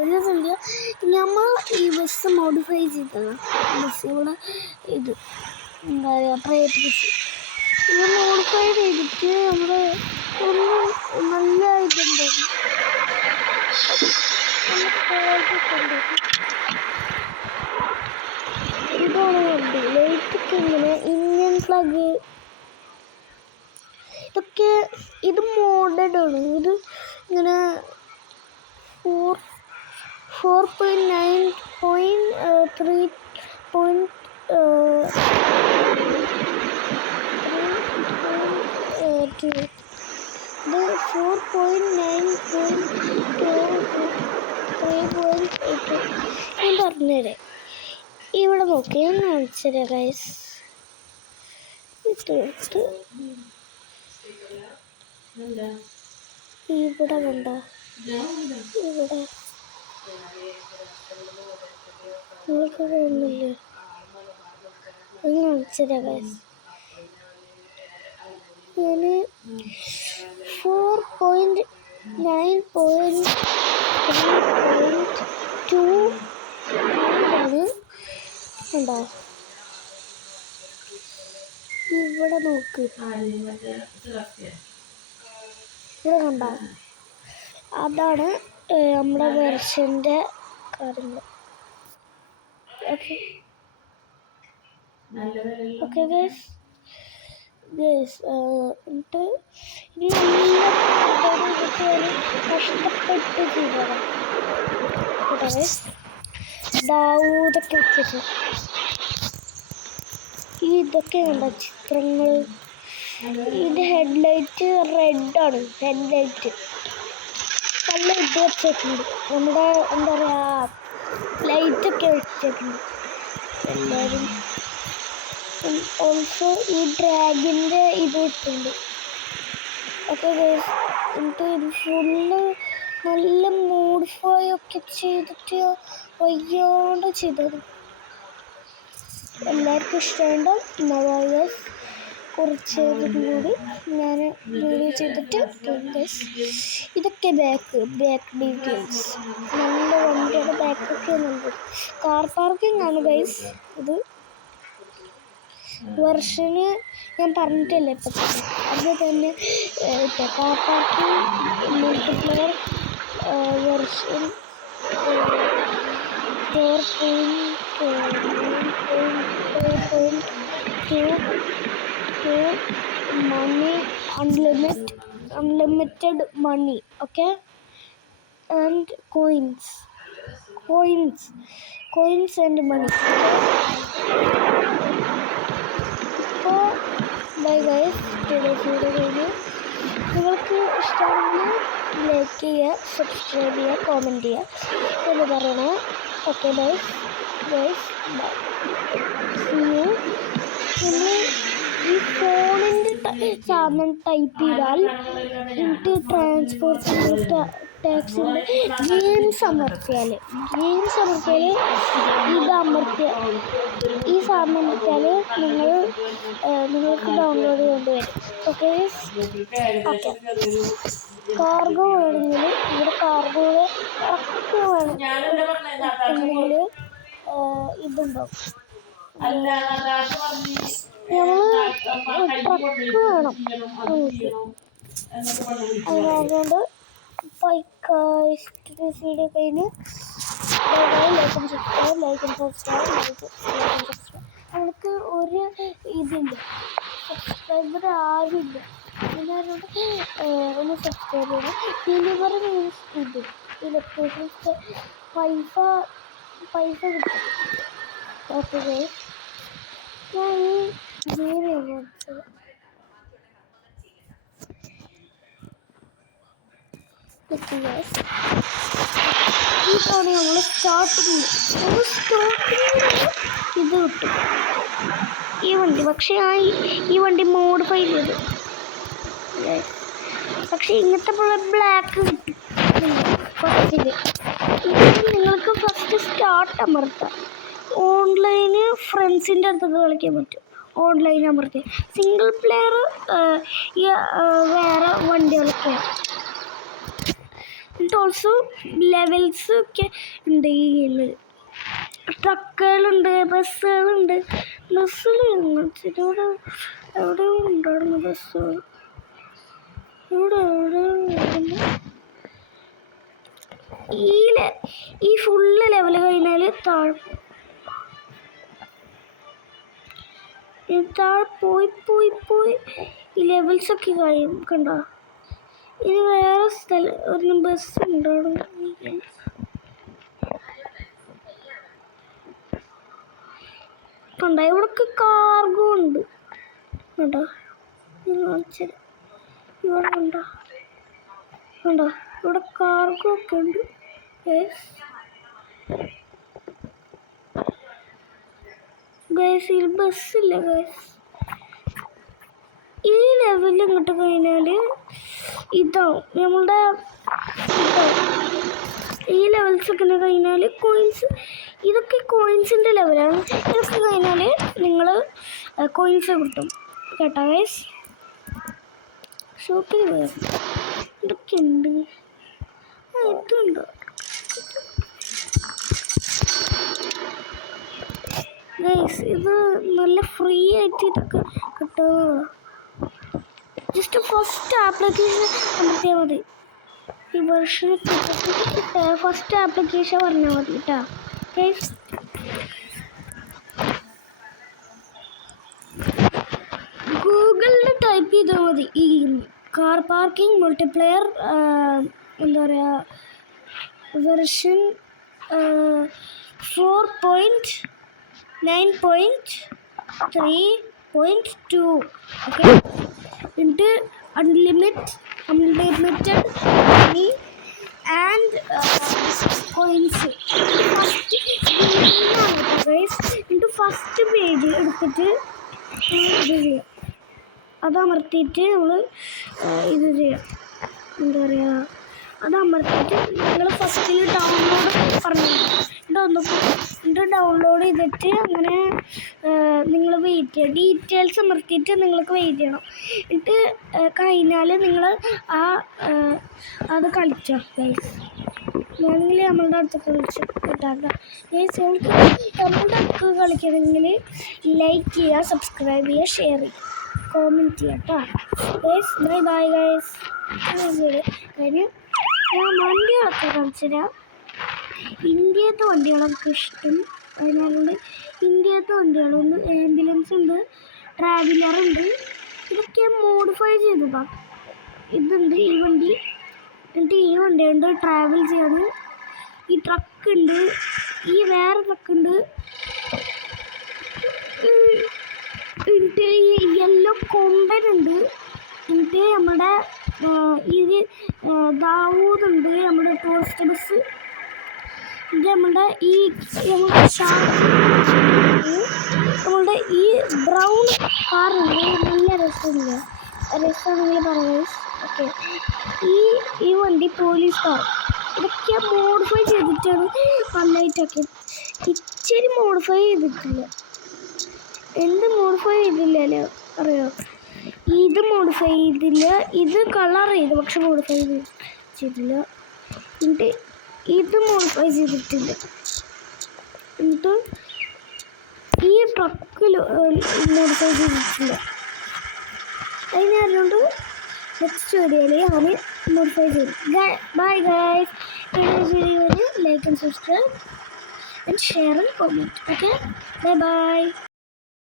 ഒരിതില്ല. നമ്മൾ ഈ bus modify ചെയ്തതാണ്. ബസ് ഇവിടെ ഇത് എന്താ പറയുക, പ്രൈവറ്റ് ബസ് ഇത് മോഡിഫൈ ചെയ്തിട്ട് നമ്മൾ നല്ല ഇതുണ്ടായിരുന്നു, നല്ല ക്വാളിറ്റി ഉണ്ടായിരുന്നു. ഇതാണ് വണ്ടി. ലൈറ്റൊക്കെ ഇങ്ങനെ ഇന്ത്യൻ ഫ്ലാഗ് ഇതൊക്കെ. ഇത് മോഡഡ് ആണ്. ഇത് ഇങ്ങനെ 4.9.3.2 ഇത് 4.9.3.8 ഞാൻ പറഞ്ഞുതരാം. ഇവിടെ നോക്കി ഞാൻ കാണിച്ചുതരാം ഗൈസ്. ഇവിടെ വേണ്ട, ഇവിടെ നിങ്ങൾക്ക് തോന്നില്ലേ? ഞാൻ കാണിച്ചുതരാം ഗൈസ്. ഞാൻ 4.9.3.2 ആണ്. ഉണ്ടോ? ഇവിടെ നോക്ക്, ഇവിടെ കണ്ട, അതാണ് നമ്മുടെ വെർഷൻ്റെ കാര്യങ്ങൾ. Okay okay guys. എന്നിട്ട് ഇനി കഷ്ടപ്പെട്ട് ചെയ്തതാണ് ദാവൂദൊക്കെ വെച്ചിട്ട്. ഇതൊക്കെ കണ്ട ചിത്രങ്ങൾ. ഇത് ഹെഡ്ലൈറ്റ് റെഡാണ്. ഹെഡ്ലൈറ്റ് നല്ല ഇത് വെച്ചിട്ടുണ്ട്. നമ്മുടെ എന്താ പറയുക, ലൈറ്റൊക്കെ വെച്ചിട്ടുണ്ട് എല്ലാവരും. ഓൾസോ ഈ ഡ്രാഗിൻ്റെ ഇത് ഇട്ടുണ്ട്. Okay guys. എന്നിട്ട് ഇത് ഫുള്ള് നല്ല മോഡിഫൈ ഒക്കെ ചെയ്തിട്ട് വയ്യാണ്ട് ചെയ്തത്. എല്ലാവർക്കും ഇഷ്ടമുണ്ടാവും. നവാസ് കുറച്ച് കൂടി ഞാൻ വീഡിയോ ചെയ്തിട്ട് ഗൈസ്. ഇതൊക്കെ ബാക്ക് ഡീറ്റെയിൽസ്. നല്ല വണ്ടിയുടെ ബാക്കൊക്കെ നല്ലത്. കാർ പാർക്കിംഗ് ആണ് ഗൈസ്. ഇത് വെർഷന് ഞാൻ പറഞ്ഞിട്ടില്ലേ ഇപ്പം അത് തന്നെ. Car parking multiplayer version 4.9.2 money unlimited money. Okay, and coins and money. So bye guys, today's video കഴിഞ്ഞു. നിങ്ങൾക്ക് ഇഷ്ടമാണെങ്കിൽ ലൈക്ക് ചെയ്യുക, സബ്സ്ക്രൈബ് ചെയ്യുക, കോമെൻറ്റ് ചെയ്യുക എന്ന് പറയണേ. Okay guys, bye. See you. നമ്മൾ ഈ ഫോണിൻ്റെ സാധനം ടൈപ്പ് ചെയ്താൽ എനിക്ക് ട്രാൻസ്പോർട്ട് ടാക്സിൻ്റെ ഗെയിംസ് അമർത്തിയാൽ ഈ സാധനം അമർത്തിയാൽ നിങ്ങൾക്ക് ഡൗൺലോഡ് ചെയ്യേണ്ടി വരും. Okay okay. കാർഗോ വേണമെങ്കിൽ ഇവിടെ കാർഗോ ട്രക്ക് വേണമെങ്കിൽ ഇതുണ്ടാവും. ട്രക്ക് വേണം നമുക്ക്. അതുകൊണ്ട് വീഡിയോ കഴിഞ്ഞ് ലൈക്ക് ആൻഡ് സബ്സ്ക്രൈബ്. നമുക്ക് ഒരു ഇതില്ല, സബ്സ്ക്രൈബർ ആരുമില്ല. അതിനോട് ഒന്ന് സബ്സ്ക്രൈബ് ചെയ്യണം. ഡെലിവറി മീൻസ് ഇത് ഇലക്ട്രിസിറ്റി പൈസ കിട്ടും. ഓക്കെ ഗൈസ്, ഞാൻ ഈ വീഡിയോ കാണിച്ചത്. ഈ തവണ നമ്മൾ സ്റ്റാർട്ടിങ് ഇത് കിട്ടും ഈ വണ്ടി. പക്ഷേ ഈ വണ്ടി മോഡിഫൈ ചെയ്തു. പക്ഷെ ഇങ്ങനത്തെ ബ്ലാക്ക് കിട്ടും ഫസ്റ്റില്. നിങ്ങൾക്ക് ഫസ്റ്റ് സ്റ്റാർട്ട് അമർത്താം. ഓൺലൈന് ഫ്രണ്ട്സിൻ്റെ അടുത്തൊക്കെ കളിക്കാൻ പറ്റും. ഓൺലൈൻ അമർത്തി സിംഗിൾ പ്ലെയർ വേറെ വണ്ടികളൊക്കെയാണ്. എന്നിട്ട് ഓൾസോ ലെവൽസ് ഒക്കെ ഉണ്ട് ഈ ഗെയിമിൽ. ട്രക്കുകളുണ്ട്, ബസ്സുകളുണ്ട്. ബസ്സിൽ ഇവിടെ എവിടെയോ ഉണ്ടായിരുന്നു ബസ്. ഈ ഫുള്ള് ലെവൽ കഴിഞ്ഞാൽ താഴെ പോയി ഈ ലെവൽസൊക്കെ കഴിയും. കണ്ടോ, ഇനി വേറെ സ്ഥലം ഒരു ബസ് ഉണ്ടാവും. കണ്ടോ, ഇവിടൊക്കെ കാർഗോ ഉണ്ട്. കണ്ടോ, ഇവിടെ കണ്ടോ, കണ്ടോ, ഇവിടെ കാർഗോ ഒക്കെ ഉണ്ട്. ഗൈസ് ബസ്സില്ല ഗൈസ്. ഈ ലെവലിൽ ഇങ്ങോട്ട് കഴിഞ്ഞാൽ ഇതാവും നമ്മളുടെ ഈ ലെവൽസൊക്കെ കഴിഞ്ഞാൽ കോയിൻസ്, ഇതൊക്കെ കോയിൻസിൻ്റെ ലെവലാണ്. ഇതൊക്കെ കഴിഞ്ഞാൽ നിങ്ങൾ കോയിൻസ് കിട്ടും കേട്ടോ ഗൈസ്. ഷോപ്പിൽ പോയത് ഇതൊക്കെ ഉണ്ട്. ഇതുണ്ടോ ഗൈസ്, ഇത് നല്ല ഫ്രീ ആയിട്ട് ഇതൊക്കെ കിട്ടുമോ? ജസ്റ്റ് ഫസ്റ്റ് ആപ്ലിക്കേഷൻ അമർത്തിയാൽ മതി. ഈ വെർഷൻ ഫസ്റ്റ് ആപ്ലിക്കേഷൻ പറഞ്ഞാൽ മതി കേട്ടോ ഗൈസ്. ഗൂഗിളിൽ ടൈപ്പ് ചെയ്താൽ മതി ഈ കാർ പാർക്കിംഗ് മൾട്ടിപ്ലെയർ എന്താ പറയുക വെർഷൻ 4.9.3.2 ഓക്കെ. എന്നിട്ട് അൺലിമിറ്റഡ് മണി ആൻഡ് കോയിൻസ്. എന്നിട്ട് ഫസ്റ്റ് പേജ് എടുത്തിട്ട് ഇത് ചെയ്യാം. അതമർത്തിയിട്ട് നമ്മൾ ഇത് ചെയ്യാം. എന്താ പറയുക, അതമർത്തിയിട്ട് നിങ്ങൾ ഫസ്റ്റിൽ ഡൗൺലോഡ് പറഞ്ഞു എന്നിട്ട് ഡൗൺലോഡ് ചെയ്തിട്ട് അങ്ങനെ നിങ്ങൾ വെയിറ്റ് ചെയ്യുക. ഡീറ്റെയിൽസ് അമർത്തിയിട്ട് നിങ്ങൾക്ക് വെയിറ്റ് ചെയ്യണം. എന്നിട്ട് കഴിഞ്ഞാൽ നിങ്ങൾ അത് കളിച്ചോ ഗൈസ്. വേണമെങ്കിൽ നമ്മളുടെ അടുത്ത് കളിച്ച് കിട്ടാത്ത ഗൈസ്. നമ്മളുടെ അടുത്ത് കളിക്കണമെങ്കിൽ ലൈക്ക് ചെയ്യുക, സബ്സ്ക്രൈബ് ചെയ്യുക, ഷെയർ ചെയ്യുക, കോമെൻറ്റ് ചെയ്യുക കേട്ടോ ഗൈസ്. Bye guys. കാര്യം ഞാൻ വണ്ടികളൊക്കെ കളിച്ചിടാം. ഇന്ത്യത്തെ വണ്ടികളൊക്കെ ഇഷ്ടം. അതിനാലുണ്ട് ഇന്ത്യത്തെ വണ്ടികളുണ്ട്. ആംബുലൻസ് ഉണ്ട്, ട്രാവലറുണ്ട്. ഇതൊക്കെ മോഡിഫൈ ചെയ്തതാണ്. ഇതുണ്ട് ഈ വണ്ടി. എന്നിട്ട് ഈ വണ്ടിയുണ്ട് ട്രാവൽ ചെയ്യാണ്. ഈ ട്രക്കുണ്ട്, ഈ വേറെ ട്രക്കുണ്ട്. എന്നിട്ട് ഈ യെല്ലോ കൊമ്പനുണ്ട്. എന്നിട്ട് നമ്മുടെ ഇത് ദാവൂദുണ്ട്, നമ്മുടെ ടൂറിസ്റ്റ് ബസ്. ഇത് നമ്മളുടെ നമ്മളുടെ ഈ ബ്രൗൺ കാറുണ്ട്. നല്ല രസമാണെങ്കിൽ പറയാം ഓക്കെ. ഈ വണ്ടി പോലീസ് കാർ. ഇതൊക്കെ മോഡിഫൈ ചെയ്തിട്ടാണ് നന്നായിട്ടൊക്കെ. ഇച്ചിരി മോഡിഫൈ ചെയ്തിട്ടില്ല. എന്ത് മോഡിഫൈ ചെയ്തില്ലല്ലോ അറിയോ? ഇത് മോഡിഫൈ ചെയ്തില്ല, ഇത് കളർ ചെയ്തു പക്ഷെ മോഡിഫൈ ചെയ്തില്ല. എന്നിട്ട് ഇത് മോഡിഫൈ ചെയ്തിട്ടില്ല. എന്നിട്ട് ഈ ട്രക്കിൽ മോഡിഫൈ ചെയ്തിട്ടില്ല. അതിനറിയുകൊണ്ട് നെക്സ്റ്റ് വീഡിയോയിൽ ഞാൻ മോഡിഫൈ ചെയ്തു. Bye guys. വീഡിയോയിൽ like and subscribe and share and comment. Okay, by.